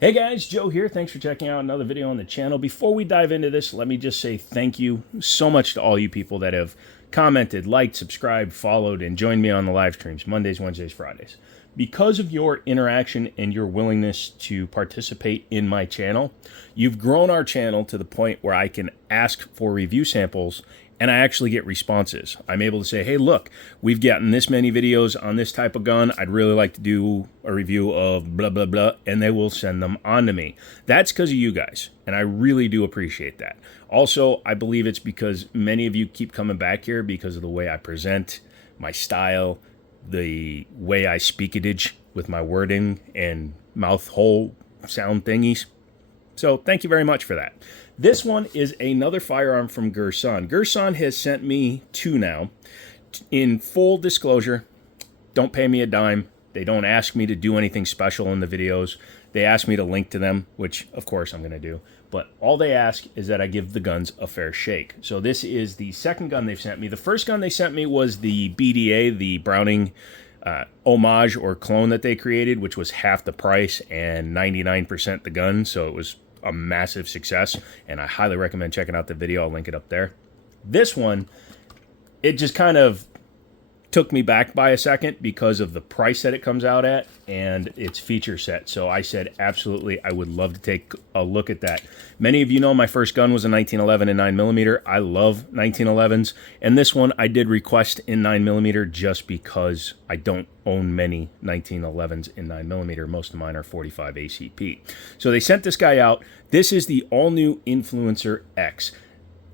Hey guys, Joe here. Thanks for checking out another video on the channel. Before we dive into this, let me just say thank you so much to all you people that have commented, liked, subscribed, followed, and joined me on the live streams Mondays, Wednesdays, Fridays. Because of your interaction and your willingness to participate in my channel, you've grown our channel to the point where I can ask for review samples and I actually get responses. I'm able to say, hey, look, we've gotten this many videos on this type of gun. I'd really like to do a review of blah, blah, blah, and they will send them on to me. That's because of you guys, and I really do appreciate that. Also, I believe it's because many of you keep coming back here because of the way I present, my style, the way I speakage with my wording and mouth hole sound thingies. So thank you very much for that. This one is another firearm from Girsan. Girsan has sent me two now. In full disclosure, don't pay me a dime. They don't ask me to do anything special in the videos. They ask me to link to them, which of course I'm going to do. But all they ask is that I give the guns a fair shake. So this is the second gun they've sent me. The first gun they sent me was the BDA, the Browning homage or clone that they created, which was half the price and 99% the gun. So it was a massive success, and I highly recommend checking out the video. I'll link it up there. This one, it just kind of took me back by a second because of the price that it comes out at and its feature set. So I said, absolutely, I would love to take a look at that. Many of you know my first gun was a 1911 in 9mm. I love 1911s, and this one I did request in 9mm just because I don't own many 1911s in 9mm. Most of mine are 45 ACP. So they sent this guy out. This is the all-new Influencer X.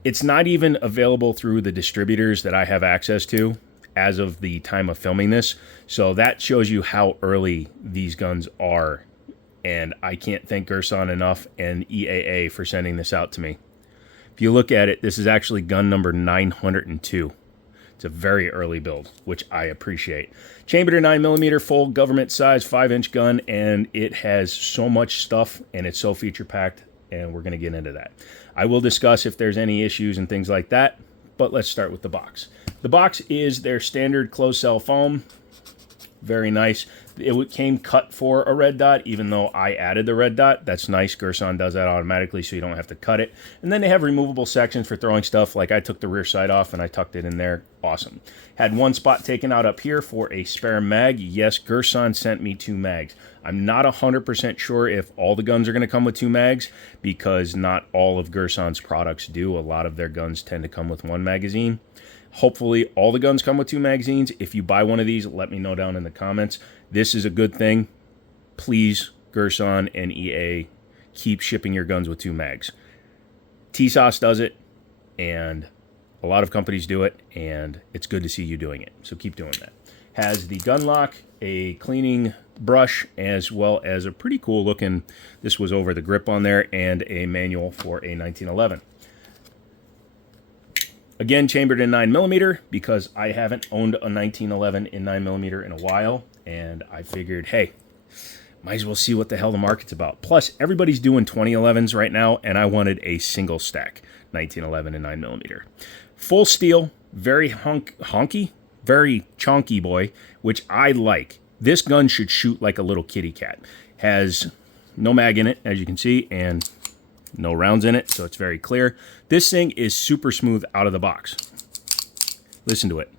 It's not even available through the distributors that I have access to as of the time of filming this. So that shows you how early these guns are. And I can't thank Girsan enough and EAA for sending this out to me. If you look at it, this is actually gun number 902. It's a very early build, which I appreciate. Chambered in 9mm, full government size, 5-inch gun, and it has so much stuff and it's so feature packed, and we're gonna get into that. I will discuss if there's any issues and things like that, but let's start with the box. The box is their standard closed cell foam. Very nice. It came cut for a red dot, even though I added the red dot. That's nice. Girsan does that automatically, so you don't have to cut it. And then they have removable sections for throwing stuff. Like I took the rear sight off and I tucked it in there. Awesome. Had one spot taken out up here for a spare mag. Yes, Girsan sent me 2 mags. I'm not 100% sure if all the guns are going to come with 2 mags, because not all of Girsan's products do. A lot of their guns tend to come with 1 magazine. Hopefully all the guns come with 2 magazines. If you buy one of these, let me know down in the comments. This is a good thing. Please, Girsan and EA, keep shipping your guns with 2 mags. TSOS does it, and a lot of companies do it, and it's good to see you doing it. So keep doing that. Has the gun lock, a cleaning brush, as well as a pretty cool looking, this was over the grip on there, and a manual for a 1911. Again, chambered in 9mm, because I haven't owned a 1911 in 9mm in a while, and I figured, hey, might as well see what the hell the market's about. Plus, everybody's doing 2011s right now, and I wanted a single stack 1911 and 9mm. Full steel, very honky, very chonky boy, which I like. This gun should shoot like a little kitty cat. Has no mag in it, as you can see, and no rounds in it, so it's very clear. This thing is super smooth out of the box. Listen to it.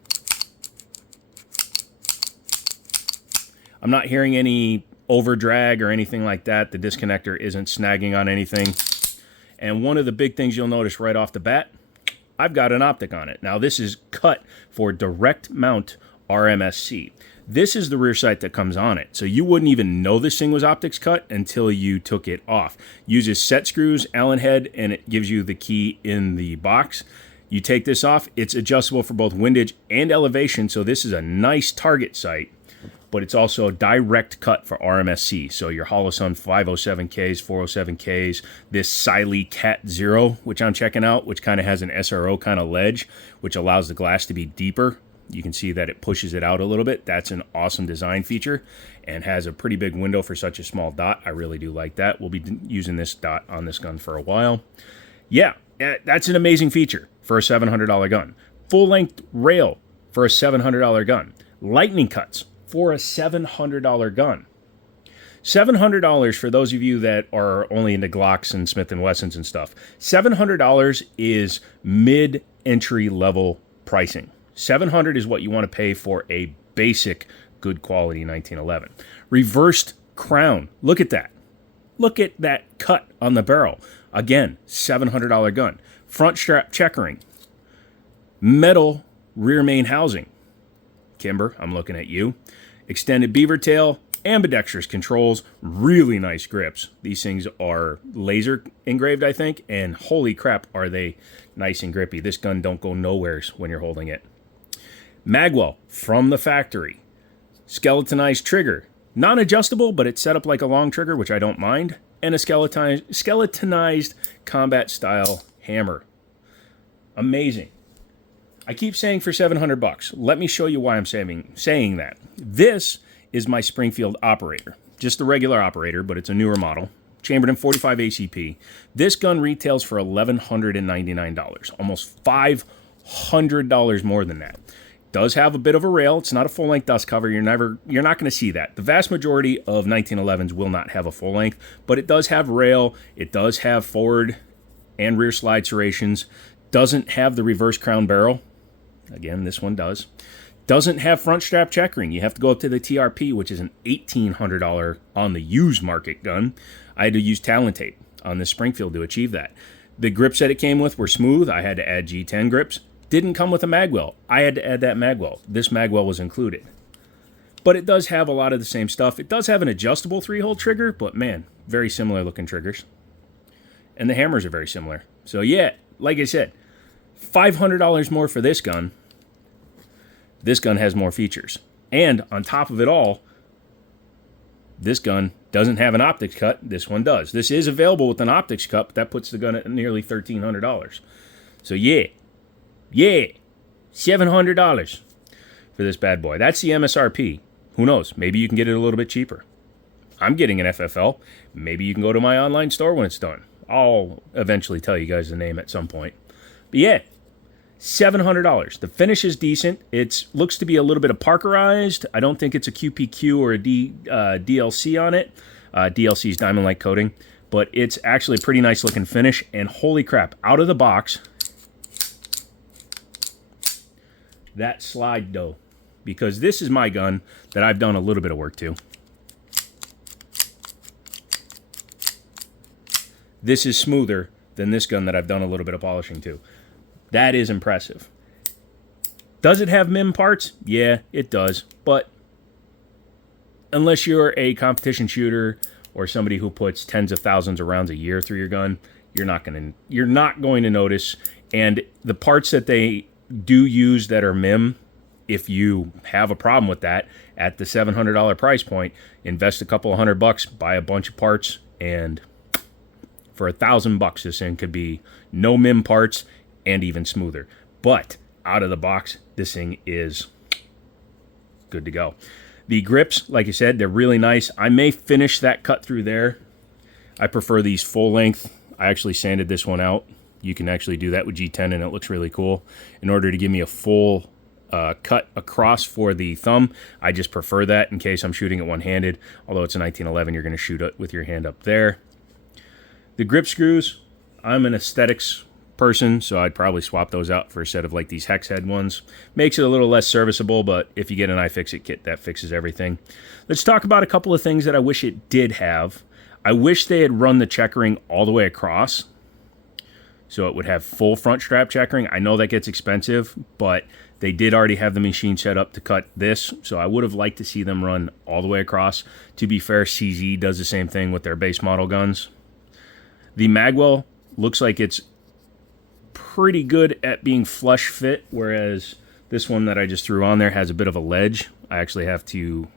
I'm not hearing any over drag or anything like that. The disconnector isn't snagging on anything. And one of the big things you'll notice right off the bat, I've got an optic on it. Now this is cut for direct mount RMSC. This is the rear sight that comes on it. So you wouldn't even know this thing was optics cut until you took it off. Uses set screws, Allen head, and it gives you the key in the box. You take this off, it's adjustable for both windage and elevation. So this is a nice target sight, but it's also a direct cut for RMSC. So your Holosun 507Ks, 407Ks, this Siley Cat Zero, which I'm checking out, which kind of has an SRO kind of ledge, which allows the glass to be deeper. You can see that it pushes it out a little bit. That's an awesome design feature and has a pretty big window for such a small dot. I really do like that. We'll be using this dot on this gun for a while. Yeah, that's an amazing feature for a $700 gun. Full-length rail for a $700 gun. Lightning cuts for a $700 gun. $700 for those of you that are only into Glocks and Smith & Wessons and stuff. $700 is mid-entry level pricing. $700 is what you want to pay for a basic good quality 1911. Reversed crown. Look at that. Look at that cut on the barrel. Again, $700 gun. Front strap checkering. Metal rear main housing. Kimber, I'm looking at you. Extended beaver tail. Ambidextrous controls. Really nice grips. These things are laser engraved, I think. And holy crap, are they nice and grippy. This gun don't go nowheres when you're holding it. Magwell from the factory. Skeletonized trigger. Non-adjustable, but it's set up like a long trigger, which I don't mind. And a skeletonized combat style hammer. Amazing. I keep saying for $700. Let me show you why I'm saying that. This is my Springfield operator. Just the regular operator, but it's a newer model. Chambered in 45 ACP. This gun retails for $1,199. Almost $500 more than that. Does have a bit of a rail. It's not a full-length dust cover. You're not going to see that. The vast majority of 1911s will not have a full length, but it does have rail. It does have forward and rear slide serrations. Doesn't have the reverse crown barrel. Again, this one does. Doesn't have front strap checkering. You have to go up to the TRP, which is an $1,800 on the used market gun. I had to use Talon tape on this Springfield to achieve that. The grips that it came with were smooth. I had to add G10 grips. Didn't come with a magwell. I had to add that magwell. This magwell was included. But it does have a lot of the same stuff. It does have an adjustable 3-hole trigger, but man, very similar looking triggers. And the hammers are very similar. So yeah, like I said, $500 more for this gun. This gun has more features. And on top of it all, this gun doesn't have an optics cut. This one does. This is available with an optics cut, but that puts the gun at nearly $1,300. So yeah, $700 for this bad boy. That's the MSRP. Who knows? Maybe you can get it a little bit cheaper. I'm getting an FFL. Maybe you can go to my online store when it's done. I'll eventually tell you guys the name at some point. But yeah, $700. The finish is decent. It looks to be a little bit of Parkerized. I don't think it's a QPQ or a DLC on it. DLC is Diamond Light coating. But it's actually a pretty nice looking finish. And holy crap, out of the box, that slide though, because this is my gun that I've done a little bit of work to. This is smoother than this gun that I've done a little bit of polishing to. That is impressive. Does it have MIM parts? Yeah, it does. But unless you're a competition shooter or somebody who puts tens of thousands of rounds a year through your gun, you're not going to notice. And the parts that they do use that are MIM, if you have a problem with that, at the $700 price point, invest a couple of $100, buy a bunch of parts, and for $1,000, this thing could be no MIM parts and even smoother. But out of the box, this thing is good to go. The grips, like I said, they're really nice. I may finish that cut through there. I prefer these full length. I actually sanded this one out. You can actually do that with G10 and it looks really cool. In order to give me a full cut across for the thumb, I just prefer that in case I'm shooting it one-handed. Although it's a 1911, you're going to shoot it with your hand up there. The grip screws, I'm an aesthetics person, so I'd probably swap those out for a set of like these hex head ones. Makes it a little less serviceable, but if you get an iFixit kit, that fixes everything. Let's talk about a couple of things that I wish it did have. I wish they had run the checkering all the way across, so it would have full front strap checkering. I know that gets expensive, but they did already have the machine set up to cut this, so I would have liked to see them run all the way across. To be fair, CZ does the same thing with their base model guns. The magwell looks like it's pretty good at being flush fit, whereas this one that I just threw on there has a bit of a ledge. I actually have to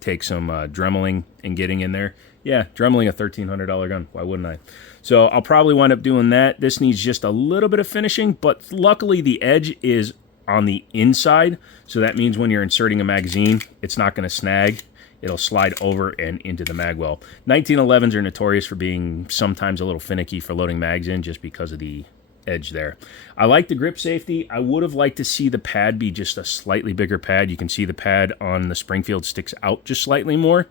take some dremeling and getting in there. Yeah, dremeling a $1,300 gun. Why wouldn't I? So I'll probably wind up doing that. This needs just a little bit of finishing, but luckily the edge is on the inside, so that means when you're inserting a magazine, it's not going to snag. It'll slide over and into the magwell. 1911s are notorious for being sometimes a little finicky for loading mags in just because of the edge there. I like the grip safety. I would have liked to see the pad be just a slightly bigger pad. You can see the pad on the Springfield sticks out just slightly more.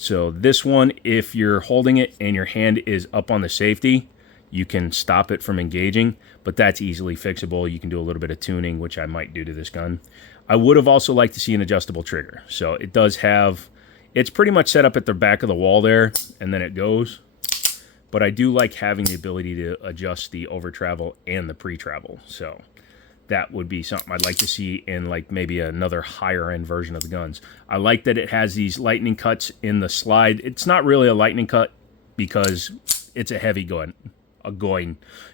So this one, if you're holding it and your hand is up on the safety, you can stop it from engaging, but that's easily fixable. You can do a little bit of tuning, which I might do to this gun. I would have also liked to see an adjustable trigger. So it does have, it's pretty much set up at the back of the wall there, and then it goes. But I do like having the ability to adjust the over travel and the pre-travel. So that would be something I'd like to see in like maybe another higher end version of the guns. I like that it has these lightning cuts in the slide. It's not really a lightning cut because it's a heavy gun.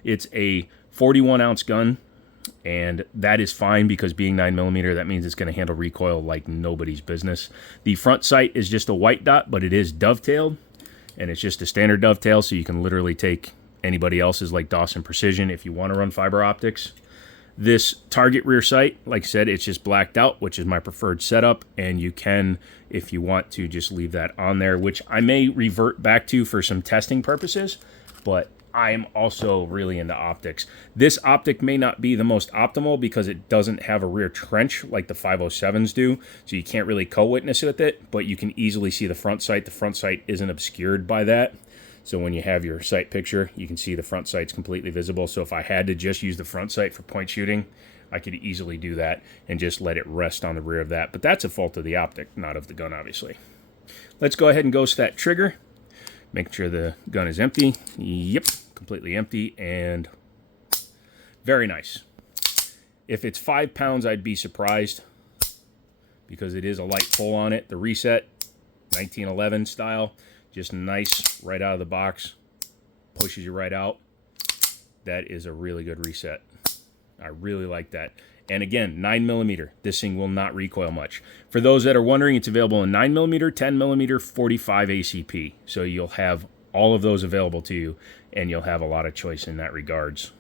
It's a 41 ounce gun, and that is fine because being 9mm, that means it's going to handle recoil like nobody's business. The front sight is just a white dot, but it is dovetailed, and it's just a standard dovetail, so you can literally take anybody else's like Dawson Precision if you want to run fiber optics. This target rear sight, like I said, it's just blacked out, which is my preferred setup, and you can, if you want to, just leave that on there, which I may revert back to for some testing purposes, but I'm also really into optics. This optic may not be the most optimal because it doesn't have a rear trench like the 507s do, so you can't really co-witness with it, but you can easily see the front sight. The front sight isn't obscured by that. So when you have your sight picture, you can see the front sight's completely visible. So if I had to just use the front sight for point shooting, I could easily do that and just let it rest on the rear of that. But that's a fault of the optic, not of the gun, obviously. Let's go ahead and ghost that trigger. Make sure the gun is empty. Yep, completely empty and very nice. If it's 5 pounds, I'd be surprised because it is a light pull on it. The reset, 1911 style. Just nice right out of the box, pushes you right out. That is a really good reset. I really like that. And again, 9mm. This thing will not recoil much. For those that are wondering, it's available in 9mm, 10mm, 45 ACP. So you'll have all of those available to you, and you'll have a lot of choice in that regards.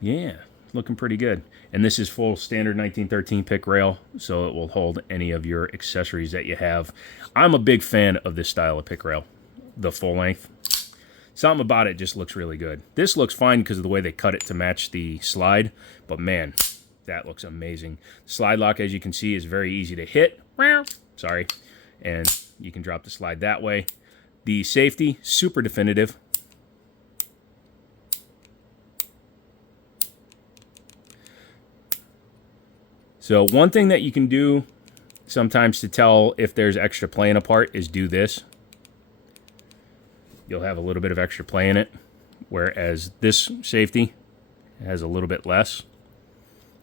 Yeah, looking pretty good. And this is full standard 1913 pick rail, so it will hold any of your accessories that you have. I'm a big fan of this style of pick rail, the full length. Something about it just looks really good. This looks fine because of the way they cut it to match the slide, but man, that looks amazing. Slide lock, as you can see, is very easy to hit. Sorry. And you can drop the slide that way. The safety, super definitive. So one thing that you can do sometimes to tell if there's extra play in a part is do this. You'll have a little bit of extra play in it, whereas this safety has a little bit less.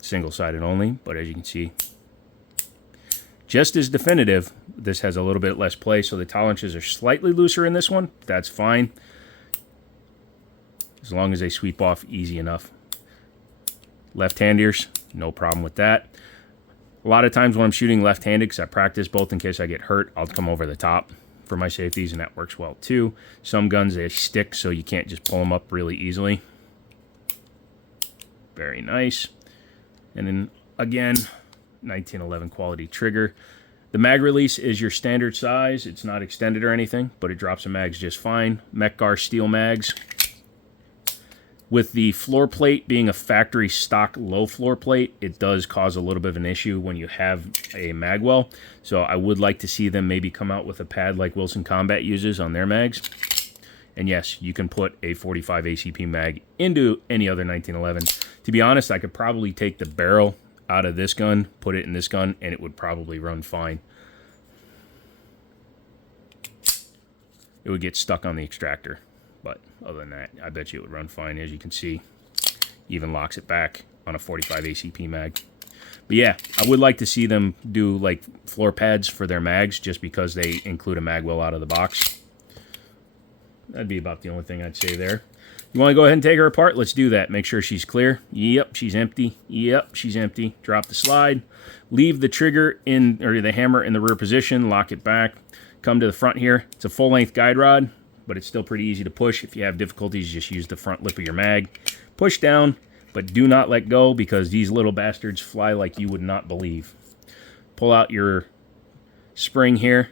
Single-sided only, but as you can see, just as definitive. This has a little bit less play, so the tolerances are slightly looser in this one. That's fine, as long as they sweep off easy enough. Left-handers, no problem with that. A lot of times when I'm shooting left-handed, because I practice both in case I get hurt, I'll come over the top for my safeties, and that works well too. Some guns, they stick, so you can't just pull them up really easily. Very nice. And then, again, 1911 quality trigger. The mag release is your standard size. It's not extended or anything, but it drops the mags just fine. Mechgar steel mags. With the floor plate being a factory stock low floor plate, it does cause a little bit of an issue when you have a mag well. So I would like to see them maybe come out with a pad like Wilson Combat uses on their mags. And yes, you can put a 45 ACP mag into any other 1911. To be honest, I could probably take the barrel out of this gun, put it in this gun, and it would probably run fine. It would get stuck on the extractor. But other than that, I bet you it would run fine. As you can see, even locks it back on a 45 ACP mag. But yeah, I would like to see them do like floor pads for their mags just because they include a mag well out of the box. That'd be about the only thing I'd say there. You want to go ahead and take her apart? Let's do that. Make sure she's clear. Yep, she's empty. Yep, she's empty. Drop the slide. Leave the trigger in, or the hammer in the rear position. Lock it back. Come to the front here. It's a full-length guide rod, but it's still pretty easy to push. If you have difficulties, just use the front lip of your mag. Push down, but do not let go because these little bastards fly like you would not believe. Pull out your spring here,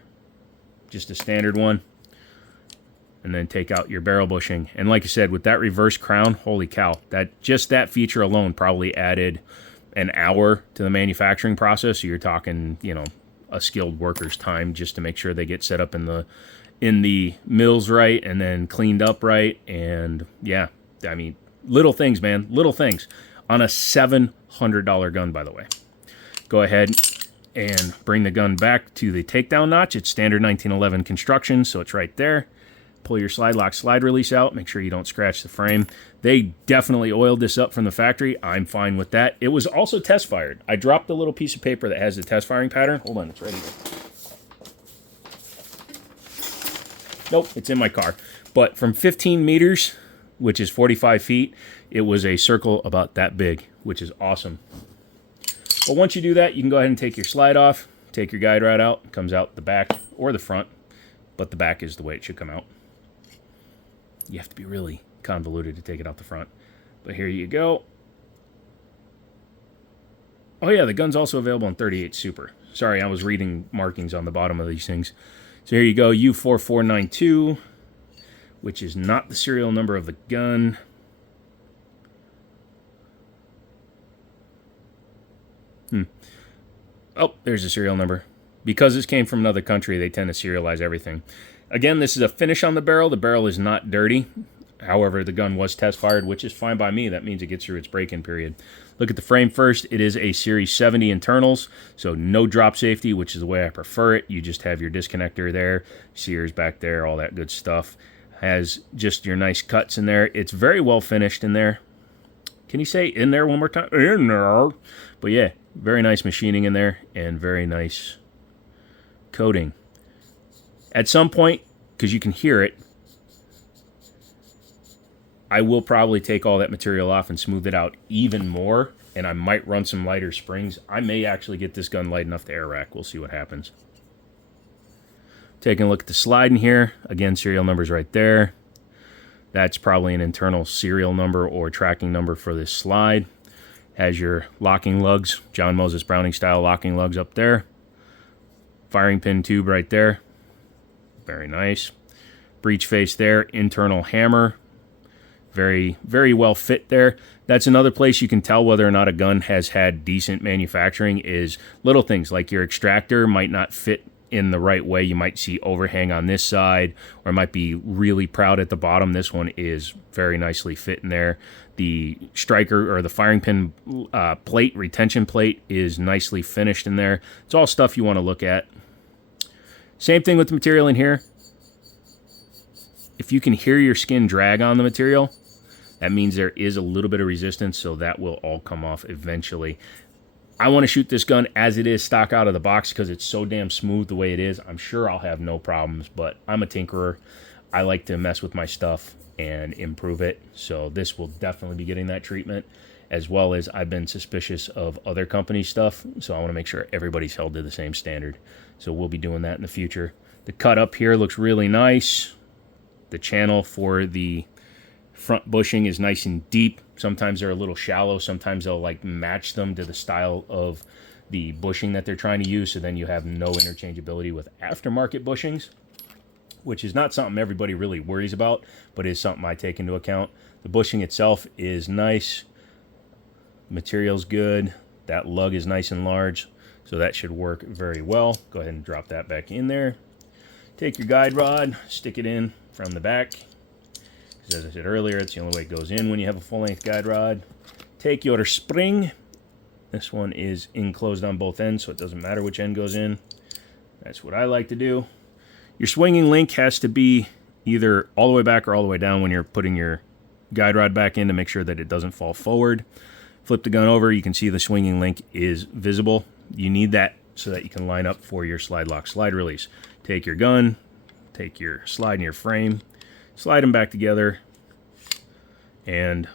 just a standard one, and then take out your barrel bushing. And like I said, with that reverse crown, holy cow, just that feature alone probably added an hour to the manufacturing process. So you're talking, you know, a skilled worker's time just to make sure they get set up in the mills right and then cleaned up right. And yeah, I mean, little things, man, little things on a $700 gun, by the way. Go ahead and bring the gun back to the takedown notch. It's standard 1911 construction, so it's right there. Pull your slide lock slide release out. Make sure you don't scratch the frame. They definitely oiled this up from the factory. I'm fine with that. It was also test fired. I dropped the little piece of paper that has the test firing pattern. Hold on, it's ready. Nope, it's in my car. But from 15 meters, which is 45 feet, it was a circle about that big, which is awesome. But once you do that, you can go ahead and take your slide off, take your guide rod out. It comes out the back or the front, but the back is the way it should come out. You have to be really convoluted to take it out the front. But here you go. Oh yeah, the gun's also available on 38 Super. Sorry, I was reading markings on the bottom of these things. So here you go, U4492, which is not the serial number of the gun. Oh, there's the serial number. Because this came from another country, they tend to serialize everything. Again, this is a finish on the barrel. The barrel is not dirty. However, the gun was test fired, which is fine by me. That means it gets through its break-in period. Look at the frame first. It is a Series 70 internals, so no drop safety, which is the way I prefer it. You just have your disconnector there, sears back there, all that good stuff. Has just your nice cuts in there. It's very well finished in there. Can you say in there one more time? In there. But yeah, very nice machining in there and very nice coating. At some point, because you can hear it, I will probably take all that material off and smooth it out even more, and I might run some lighter springs. I may actually get this gun light enough to air rack. We'll see what happens. Taking a look at the slide in here. Again, serial number's right there. That's probably an internal serial number or tracking number for this slide. Has your locking lugs, John Moses Browning style locking lugs up there. Firing pin tube right there. Very nice. Breech face there, internal hammer. Very, very well fit there. That's another place you can tell whether or not a gun has had decent manufacturing is little things like your extractor might not fit in the right way. You might see overhang on this side, or it might be really proud at the bottom. This one is very nicely fit in there. The striker or the firing pin plate, retention plate, is nicely finished in there. It's all stuff you want to look at. Same thing with the material in here. If you can hear your skin drag on the material, that means there is a little bit of resistance, so that will all come off eventually. I want to shoot this gun as it is stock out of the box because it's so damn smooth the way it is. I'm sure I'll have no problems, but I'm a tinkerer. I like to mess with my stuff and improve it, so this will definitely be getting that treatment, as well as I've been suspicious of other companies' stuff, so I want to make sure everybody's held to the same standard. So we'll be doing that in the future. The cut up here looks really nice. The channel for the front bushing is nice and deep. Sometimes they're a little shallow. Sometimes they'll like match them to the style of the bushing that they're trying to use, so then you have no interchangeability with aftermarket bushings, which is not something everybody really worries about, but is something I take into account. The bushing itself is nice. Material's good. That lug is nice and large, so that should work very well. Go ahead and drop that back in there. Take your guide rod, stick it in from the back. As I said earlier, it's the only way it goes in when you have a full-length guide rod. Take your spring. This one is enclosed on both ends, so it doesn't matter which end goes in. That's what I like to do. Your swinging link has to be either all the way back or all the way down when you're putting your guide rod back in to make sure that it doesn't fall forward. Flip the gun over, you can see the swinging link is visible. You need that so that you can line up for your slide lock slide release. Take your gun, take your slide and your frame, slide them back together, and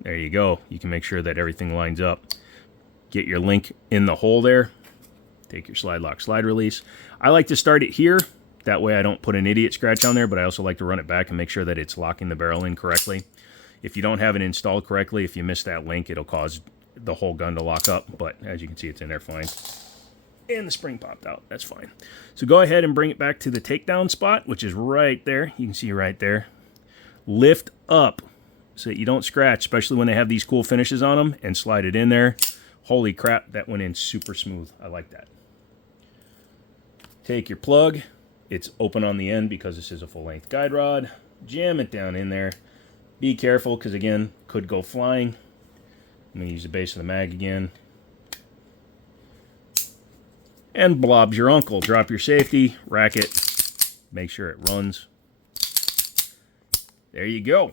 there you go. You can make sure that everything lines up. Get your link in the hole there. Take your slide lock slide release. I like to start it here. That way I don't put an idiot scratch on there, but I also like to run it back and make sure that it's locking the barrel in correctly. If you don't have it installed correctly, if you miss that link, it'll cause the whole gun to lock up, but as you can see, it's in there fine. And the spring popped out. That's fine. So go ahead and bring it back to the takedown spot, which is right there. You can see right there. Lift up so that you don't scratch, especially when they have these cool finishes on them, and slide it in there. Holy crap, that went in super smooth. I like that. Take your plug. It's open on the end because this is a full-length guide rod. Jam it down in there. Be careful because, again, could go flying. I'm going to use the base of the mag again. And blob's your uncle. Drop your safety, rack it, make sure it runs. There you go.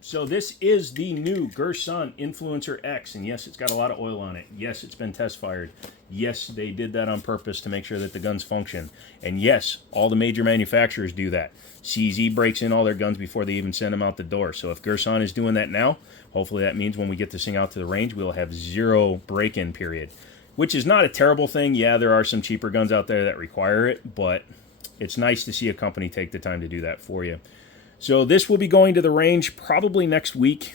So this is the new Girsan Influencer X, and yes, it's got a lot of oil on it. Yes, it's been test fired. Yes, they did that on purpose to make sure that the guns function. And yes, all the major manufacturers do that. CZ breaks in all their guns before they even send them out the door. So if Girsan is doing that now, hopefully that means when we get this thing out to the range, we'll have 0 break-in period, which is not a terrible thing. Yeah, there are some cheaper guns out there that require it, but it's nice to see a company take the time to do that for you. So this will be going to the range probably next week.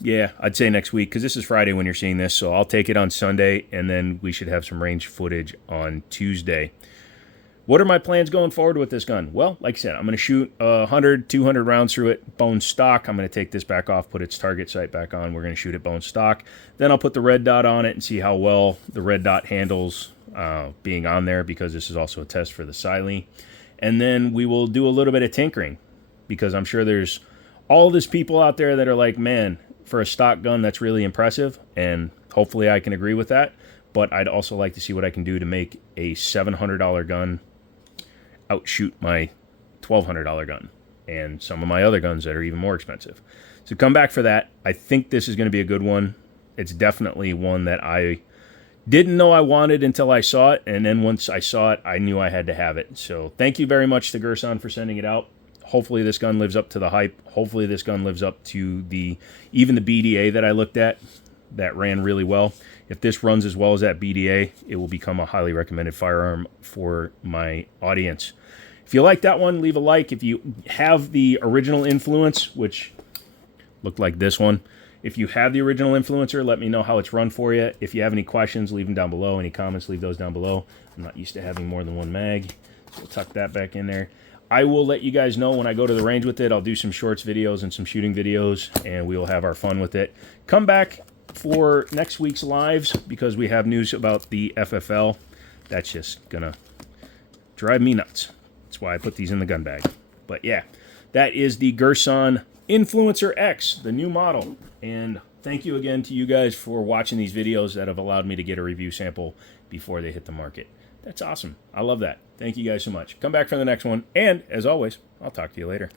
Yeah, I'd say next week because this is Friday when you're seeing this. So I'll take it on Sunday, and then we should have some range footage on Tuesday. What are my plans going forward with this gun? Well, like I said, I'm going to shoot 100, 200 rounds through it, bone stock. I'm going to take this back off, put its target sight back on. We're going to shoot it bone stock. Then I'll put the red dot on it and see how well the red dot handles being on there, because this is also a test for the Silene. And then we will do a little bit of tinkering, because I'm sure there's all this people out there that are like, man, for a stock gun, that's really impressive. And hopefully I can agree with that. But I'd also like to see what I can do to make a $700 gun outshoot my $1,200 gun and some of my other guns that are even more expensive. So come back for that. I think this is going to be a good one. It's definitely one that I didn't know I wanted until I saw it, and then once I saw it, I knew I had to have it. So thank you very much to Girsan for sending it out. Hopefully this gun lives up to the hype. Hopefully this gun lives up to even the BDA that I looked at that ran really well. If this runs as well as that BDA, it will become a highly recommended firearm for my audience. If you like that one, leave a like. If you have the original Influence, which looked like this one, if you have the original Influencer, let me know how it's run for you. If you have any questions, leave them down below. Any comments, leave those down below. I'm not used to having more than one mag, so we'll tuck that back in there. I will let you guys know when I go to the range with it. I'll do some shorts videos and some shooting videos, and we will have our fun with it. Come back for next week's lives, because we have news about the FFL. That's just gonna drive me nuts. That's why I put these in the gun bag. But yeah, that is the Girsan Influencer X, the new model. And thank you again to you guys for watching these videos that have allowed me to get a review sample before they hit the market. That's awesome. I love that. Thank you guys so much. Come back for the next one. And as always, I'll talk to you later.